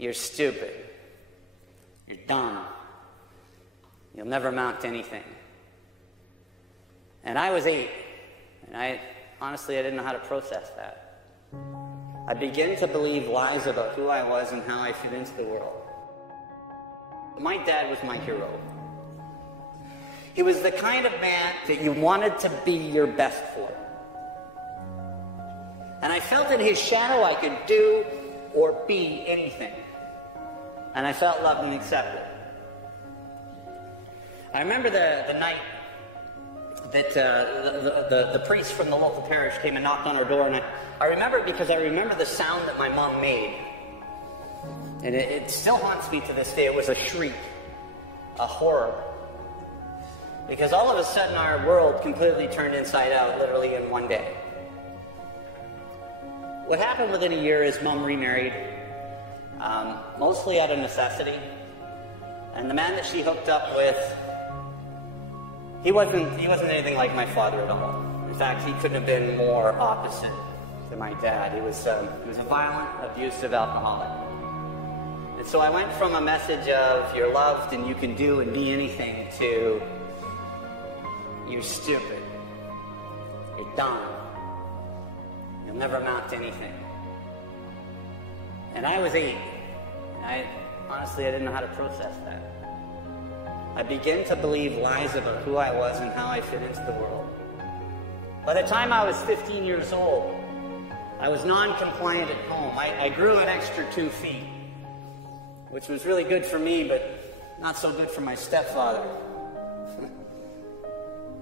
You're stupid. You're dumb. You'll never amount to anything. And I was 8, and honestly, I didn't know how to process that. I began to believe lies about who I was and how I fit into the world. My dad was my hero. He was the kind of man that you wanted to be your best for. And I felt in his shadow I could do or be anything. And I felt loved and accepted. I remember the night that the priest from the local parish came and knocked on our door, and I remember it because I remember the sound that my mom made. And it still haunts me to this day. It was a shriek, a horror. Because all of a sudden our world completely turned inside out, literally in one day. What happened within a year is Mom remarried, mostly out of necessity. And the man that she hooked up with, he wasn't anything like my father at all. In fact, he couldn't have been more opposite to my dad. He was a violent, abusive alcoholic. And so I went from a message of you're loved and you can do and be anything to you're stupid, you're dumb, you'll never amount to anything. And I was 8, and honestly, I didn't know how to process that. I began to believe lies about who I was and how I fit into the world. By the time I was 15 years old, I was non-compliant at home. I grew an extra 2 feet, which was really good for me, but not so good for my stepfather.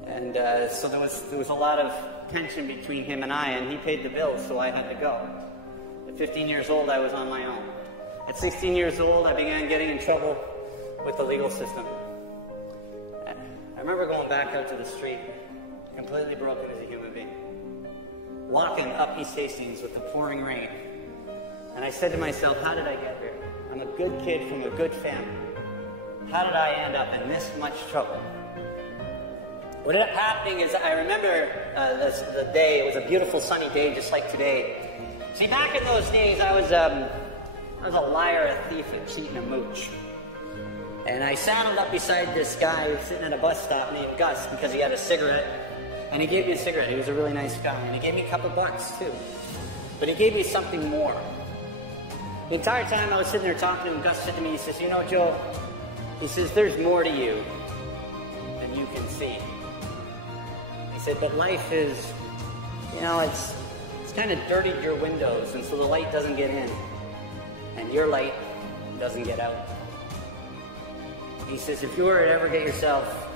And so there was a lot of tension between him and I, and he paid the bills, so I had to go. At 15 years old, I was on my own. At 16 years old, I began getting in trouble with the legal system. I remember going back out to the street, completely broken as a human being, walking up East Hastings with the pouring rain. And I said to myself, how did I get here? I'm a good kid from a good family. How did I end up in this much trouble? What ended up happening is I remember the day. It was a beautiful sunny day just like today. See, back in those days, I was a liar, a thief, a cheat, and a mooch. And I saddled up beside this guy sitting at a bus stop named Gus because he had a cigarette. And he gave me a cigarette. He was a really nice guy. And he gave me a couple bucks, too. But he gave me something more. The entire time I was sitting there talking to him, Gus said to me, he says, you know, Joe, he says, there's more to you than you can see. He said, but life is, you know, it's kind of dirtied your windows, and so the light doesn't get in, and your light doesn't get out. He says, if you were to ever get yourself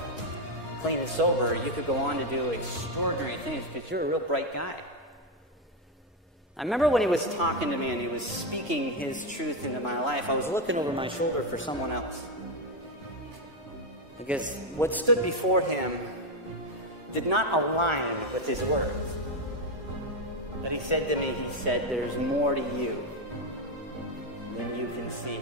clean and sober, you could go on to do extraordinary things because you're a real bright guy. I remember when he was talking to me and he was speaking his truth into my life, I was looking over my shoulder for someone else. Because what stood before him did not align with his words. But he said to me, he said, there's more to you than you can see.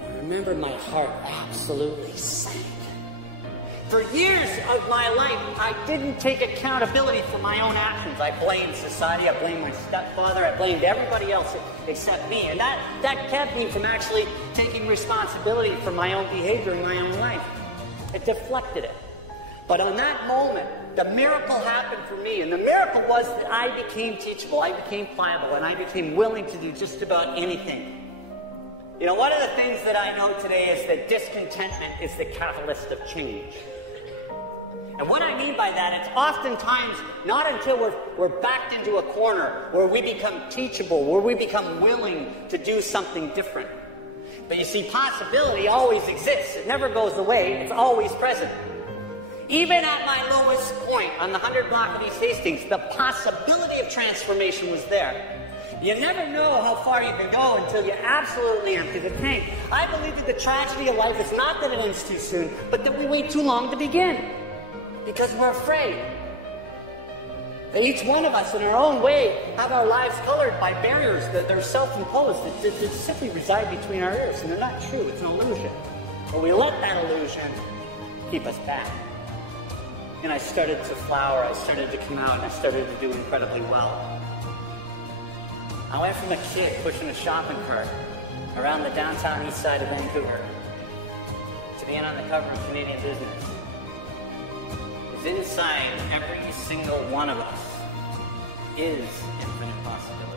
I remember my heart absolutely sank. For years of my life, I didn't take accountability for my own actions. I blamed society, I blamed my stepfather, I blamed everybody else except me. And that kept me from actually taking responsibility for my own behavior in my own life. It deflected it. But on that moment, the miracle happened for me. And the miracle was that I became teachable, I became pliable, and I became willing to do just about anything. You know, one of the things that I know today is that discontentment is the catalyst of change. And what I mean by that, it's oftentimes not until we're backed into a corner where we become teachable, where we become willing to do something different. But you see, possibility always exists. It never goes away. It's always present. Even at my lowest point on the 100 block of East Hastings, the possibility of transformation was there. You never know how far you can go until you absolutely empty the tank. I believe that the tragedy of life is not that it ends too soon, but that we wait too long to begin. Because we're afraid. And each one of us in our own way have our lives colored by barriers that are self-imposed, that simply reside between our ears. And they're not true, it's an illusion. But we let that illusion keep us back. And I started to flower, I started to come out, and I started to do incredibly well. I went from a kid pushing a shopping cart around the downtown east side of Vancouver to being on the cover of Canadian Business. Because inside every single one of us is infinite possibility.